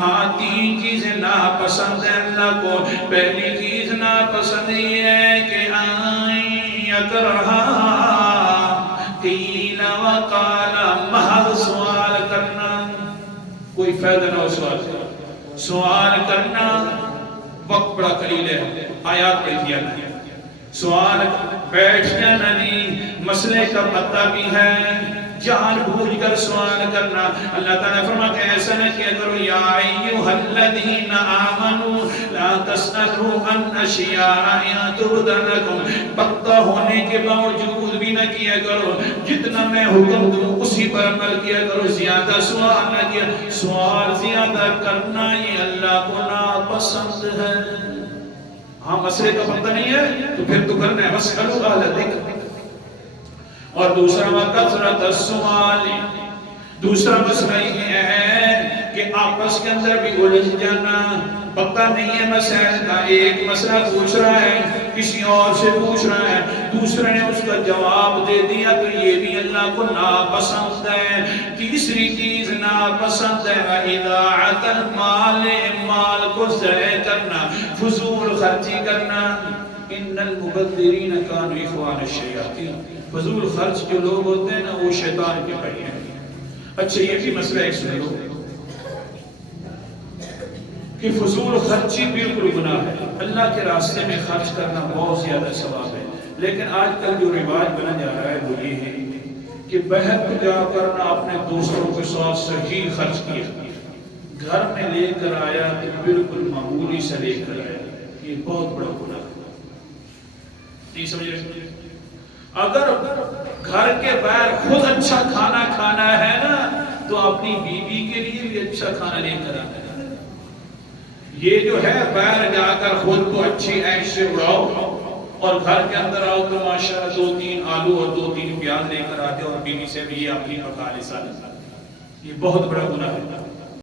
ہاں تین چیزیں ناپسند ہیں اللہ کو. پہلی چیز ناپسند یہ ہے کہ یکرہا قیل وقال، محض سوال کرنا، کوئی فائدہ نہ ہو سوال کرنا. وقت بڑا قلیل ہے، آیات پڑھ دیا نہیں، سوال بیٹھ جانا نہیں، مسئلے کا پتہ بھی ہے، جان بوجھ کر سوال کرنا. اللہ تعالیٰ فرماتے ہیں ایسا نہ کیا کرو، یا ایھا الذین آمنوا لا تسألوا عن اشیاء تبد لکم. پتہ ہونے کے باوجود بھی نہ کیا کرو، جتنا میں حکم دوں اسی پر عمل کیا کرو، زیادہ سوال نہ کیا. سوال زیادہ کرنا یہ اللہ کو ناپسند ہے. ہاں مسئلے کا پتہ نہیں ہے تو پھر تو کرنا ہے، وَاسْأَلُوا أَهْلَ الذِّكْرِ. اور دوسرا وَكَثْرَةَ السُّؤَالِ، دوسرا مسئلہ یہ ہے کہ آپس کے اندر بھی الجھ جانا، پتہ نہیں ہے مسائل کا. ایک مسئلہ پوچھ رہا ہے، کسی اور سے پوچھ رہا ہے، دوسرے نے اس کا جواب دے دیا، تو یہ بھی اللہ کو ناپسند ہے. تیسری چیز ناپسند ہے اِضَاعَةَ الْمَالِ، مال کو ضائع کرنا، فضول خرچی کرنا. ان المبذرین کانوا اخوان الشیاطین، فضول خرچ جو لوگ ہوتے ہیں نا وہ شیطان کے بھائی ہیں. اچھا یہ بھی مسئلہ ایک سن لو کہ فضول خرچی بالکل گناہ ہے. اللہ کے راستے میں خرچ کرنا بہت زیادہ ثواب ہے، لیکن آج کل جو رواج بنا جا رہا ہے وہ یہ ہے کہ باہر کو جا کر نہ اپنے دوستوں کے ساتھ صحیح خرچ کیا، گھر میں لے کر آیا تو بالکل معمولی سے لے کر آیا. یہ بہت بڑا گناہ ہے. نہیں سمجھ رہے؟ اگر گھر کے باہر خود اچھا کھانا کھانا ہے نا تو اپنی بیوی کے لیے بھی اچھا کھانا لے کر آنا ہے. یہ جو ہے باہر جا کر خود کو اچھی عیش سے اڑاؤ اور گھر کے اندر آؤ تو ماشاءاللہ 2-3 آلو اور 2-3 پیاز لے کر آتے اور بیوی سے بھی یہ اپنی پکا لے سالے. یہ بہت بڑا گناہ ہے.